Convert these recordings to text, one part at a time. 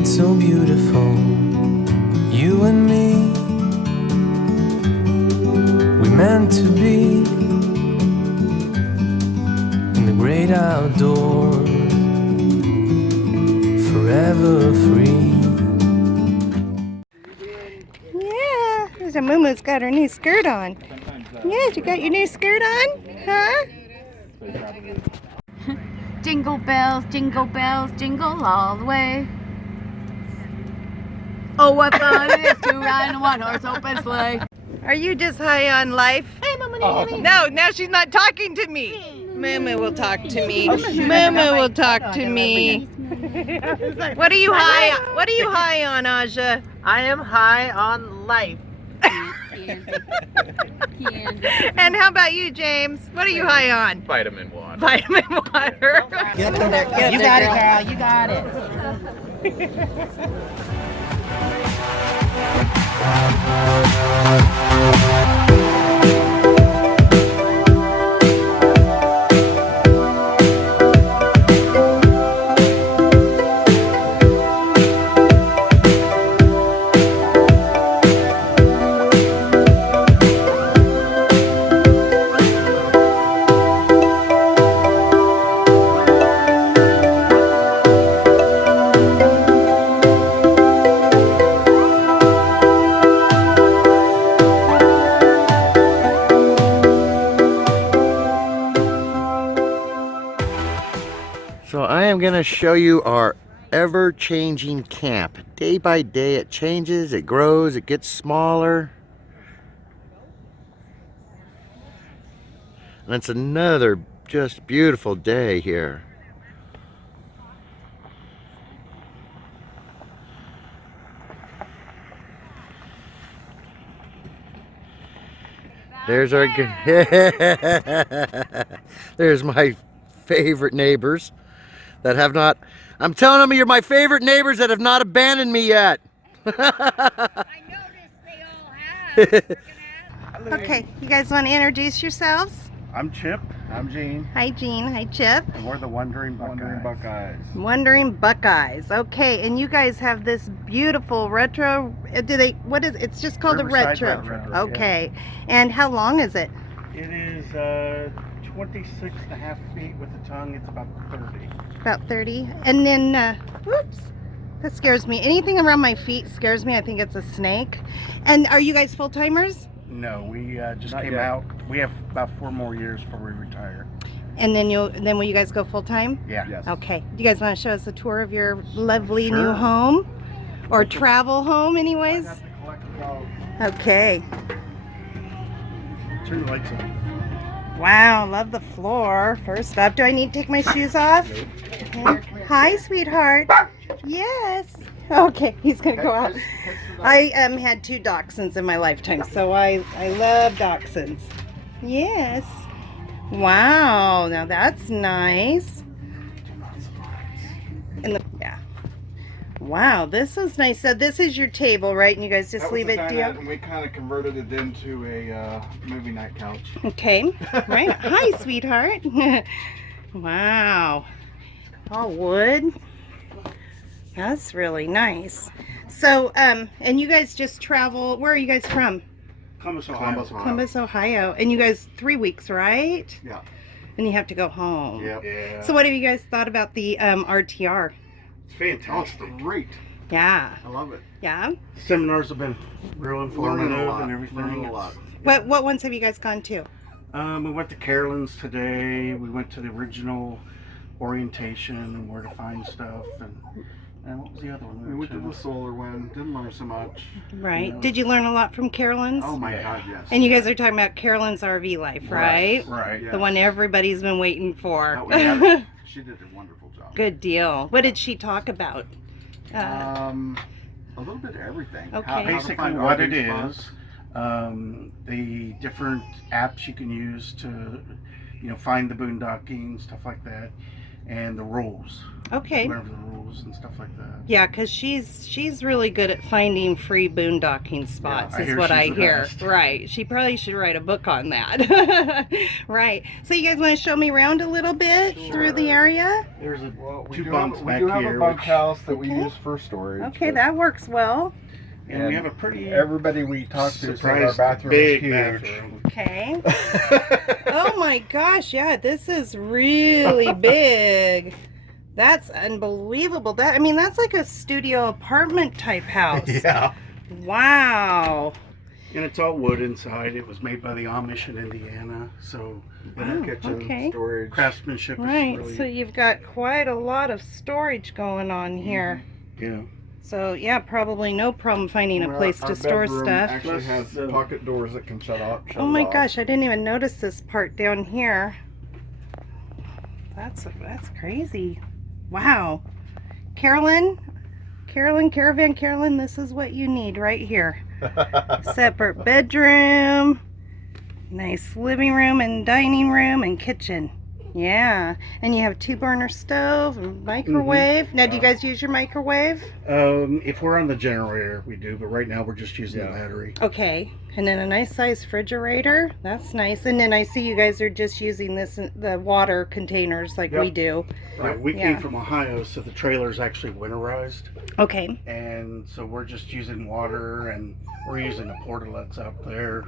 It's so beautiful, you and me. We meant to be in the great outdoors, forever free. Yeah, there's a Moomoo's got her new skirt on. Yeah, you got your new skirt on? Huh? Jingle bells, jingle all the way. Oh, what fun it is to ride in a one-horse open sleigh. Are you just high on life? No, now she's not talking to me. Moo will talk to me. Moo will talk to me. What are you high on? What are you high on, Aja? I am high on life. And how about you, James? What are you high on? Vitamin water. Vitamin water. You got it, girl. You got it. So I am going to show you our ever-changing camp. Day by day it changes, it grows, it gets smaller. And it's another just beautiful day here. There's our there's my favorite neighbors that have not, I'm telling them you're my favorite neighbors that have not abandoned me yet. I noticed they all have. Okay, you guys want to introduce yourselves? I'm Chip. I'm Gene. Hi, Gene. Hi, Chip. And we're the Wandering Buckeyes. Wandering Buckeyes. Okay, and you guys have this beautiful retro. What is? It's just called Riverside a retro. Retro, Okay, and how long is it? It is 26 and a half feet with the tongue. It's about 30. About 30. And then, whoops, that scares me. Anything around my feet scares me. I think it's a snake. And are you guys full timers? No, we just came out. We have about 4 more years before we retire. And then will you guys go full time? Yeah. Yes. Okay. Do you guys want to show us a tour of your lovely Sure. new home, or travel home, anyways? Okay. Turn the lights on. Wow, love the floor. First up, do I need to take my shoes off? Okay. Hi, sweetheart. Yes. Okay, he's gonna go out. I had 2 dachshunds in my lifetime, so I love dachshunds. Yes. Wow, now that's nice. And yeah. Wow, this is nice. So this is your table, right? And you guys just leave it here. And we kind of converted it into a movie night couch. Okay, right. Hi, sweetheart. Wow. All wood. That's really nice. So, and you guys just travel. Where are you guys from? Cummins, Ohio. Columbus, Ohio. And you guys 3 weeks, right? Yeah. And you have to go home. Yep. Yeah. So what have you guys thought about the RTR? It's fantastic. Oh, it's great. Yeah. I love it. Yeah. Seminars have been real informative and everything. Learning a lot. What ones have you guys gone to? We went to Carolyn's today. We went to the original orientation and where to find stuff. And what was the other one? We went to the solar one. Didn't learn so much. Right. Yeah. Did you learn a lot from Carolyn's? Oh my God, yes. And you guys are talking about Carolyn's RV life, right? Right. Yes. The one everybody's been waiting for. Oh, yeah. She did a wonderful job. Good deal. What did she talk about? A little bit of everything. Okay. How to Basically find what RV it spots. is, the different apps you can use to, find the boondocking, stuff like that. and the rules. Okay. Whatever the rules and stuff like that. Yeah, because she's really good at finding free boondocking spots, I is hear what I she's the hear. best. Right. She probably should write a book on that. Right. So you guys want to show me around a little bit through the area? There's We two do bunks have, back we do have here. a bunkhouse that Okay. we use for storage. Okay, but- that works well. and we have a pretty Everybody we talk to says our surprise bathroom big is huge. bathroom. Okay. Oh my gosh, yeah, this is really big. That's unbelievable. I mean, that's like a studio apartment type house. Yeah. Wow. And it's all wood inside. It was made by the Amish in Indiana, so Oh, Kitchen, okay. storage. craftsmanship Right, is really so you've got quite a lot of storage going on here. yeah. So yeah, probably no problem finding a Our- place our to store bedroom stuff. actually Plus has the- pocket doors that can shut off. Oh my gosh, I didn't even notice this part down here. That's crazy. Wow. Caravan Carolyn, this is what you need right here. Separate bedroom, nice living room and dining room and kitchen. Yeah, and you have 2-burner stove and microwave. Now, do you guys use your microwave? If we're on the generator, we do, but right now we're just using the battery. Okay, and then a nice size refrigerator. That's nice. And then I see you guys are just using the water containers like we Yep. do. Right, we Yeah. came from Ohio, so the trailer's actually winterized, Okay. and so we're just using water, and we're using the portalets out there.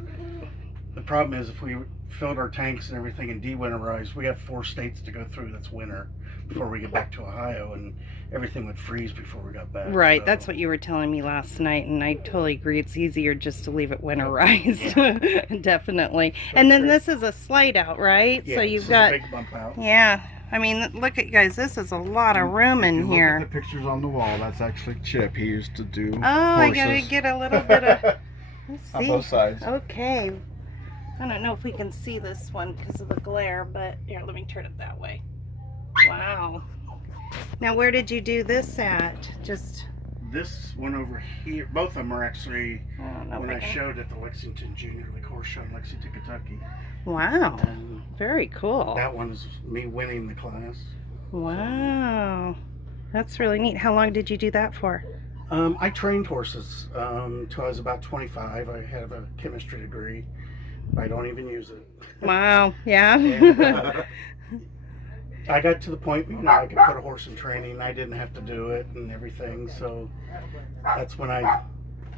The problem is if we filled our tanks and everything and de-winterized, we have 4 states to go through that's winter before we get back to Ohio, and everything would freeze before we got back. Right, so- that's what you were telling me last night, and I totally agree. It's easier just to leave it winterized. Definitely. And then this is a slide out, right? Yeah, So this you've is got, a big bump out. yeah. I mean, look at you guys. This is a lot of room If in you look here. at the pictures on the wall, that's actually Chip. He used to do Oh, I gotta horses get a little bit of. Let's on see. both sides. Okay. I don't know if we can see this one because of the glare, but here, let me turn it that way. Wow. Now, where did you do this at? Just, This one over here, both of them are actually I don't know. if when I I can- showed at the Lexington Junior League Horse Show in Lexington, Kentucky. Wow. And Very cool. that one's me winning the class. Wow. That's really neat. How long did you do that for? I trained horses till I was about 25. I have a chemistry degree. I don't even use it. Wow. Yeah. And, I got to the point where I could put a horse in training. I didn't have to do it and everything. So that's when I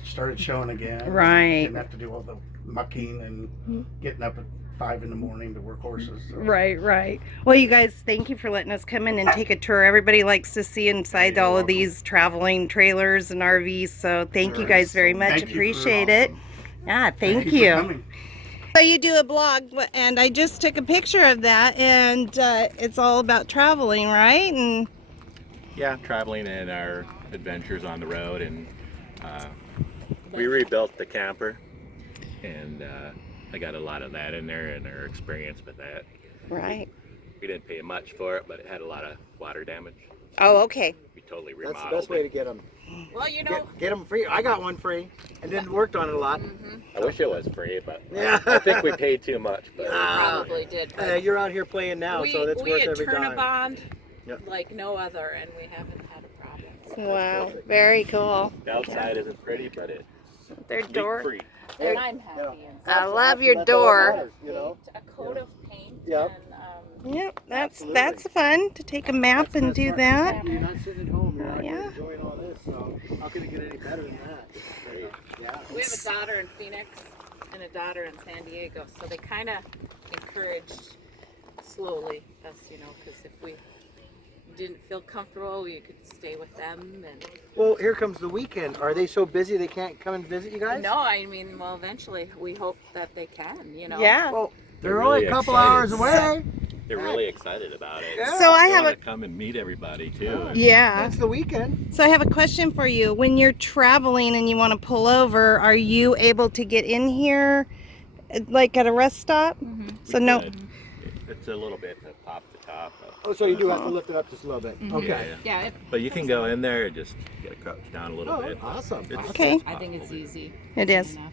started showing again. Right. Didn't have to do all the mucking and getting up at 5 in the morning to work horses. So. Right. Well, you guys, thank you for letting us come in and take a tour. Everybody likes to see inside all of these traveling trailers and RVs. So thank you guys very much. Thank you for Appreciate it. Yeah, thank for you. coming. So you do a blog, and I just took a picture of that, and it's all about traveling, right? And Yeah, traveling and our adventures on the road, and we rebuilt the camper, and I got a lot of that in there and our experience with that. right. We didn't pay much for it, but it had a lot of water damage. Oh, okay. We totally That's remodeled the best way it. to get them. Well, you know, Get them free. I got one free and then worked on it a lot. I wish it was free, but Yeah. I think we paid too much. But probably did. But You're out here playing now, so that's we worth had every dime. Turnabond Yep. like no other, and we haven't had a problem. Wow, very cool. the outside isn't pretty, but it's Their leak door. free. And I'm happy. And I love your door. You know? a coat of paint. Yep. And, Yep, that's fun to take a map and do that. You're not sitting at home. You're out here Yeah. enjoying all this. So how can it get any better than that? Yeah. we have a daughter in Phoenix and a daughter in San Diego, so they kind of encouraged slowly us, you know, because if we didn't feel comfortable, we could stay with them. And Well, here comes the weekend. Are they so busy they can't come and visit you guys? no, I mean, well, eventually we hope that they can, you know. Yeah. Well, They're they're only really a couple excited. hours away. They're really excited about it. Yeah. So I They have wanna a come and meet everybody too. yeah. That's the weekend. So I have a question for you. When you're traveling and you want to pull over, are you able to get in here, like at a rest stop? So We no. could. It's a little bit to pop the top. Oh, so you do have to lift it up just a little bit. Okay. Yeah. Yeah, But you can go in there and just get a crouch down a little Oh, bit. awesome. It's Okay. I think it's easy. It is. Enough.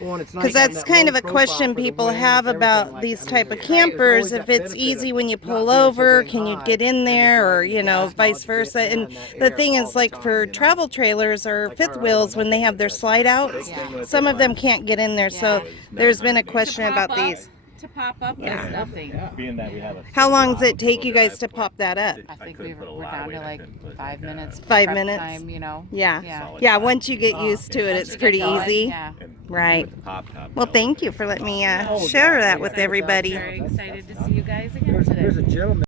Because that's kind of a question people have about these type of campers. If it's easy when you pull over, can you get in there, or you know, vice versa. And the thing is, like for travel trailers or fifth wheels, when they have their slide outs, some of them can't get in there. So there's been a question about these. To pop up, there's nothing. Being that we have a How long does it take you guys to pop that up? I think we're down to like 5 minutes. 5 prep minutes? Time, you know. Yeah. Yeah. Yeah, once you get used to it, it's pretty easy. Yeah. Right. pop top. Well, thank you for letting me share that with everybody. Very excited to see you guys again today.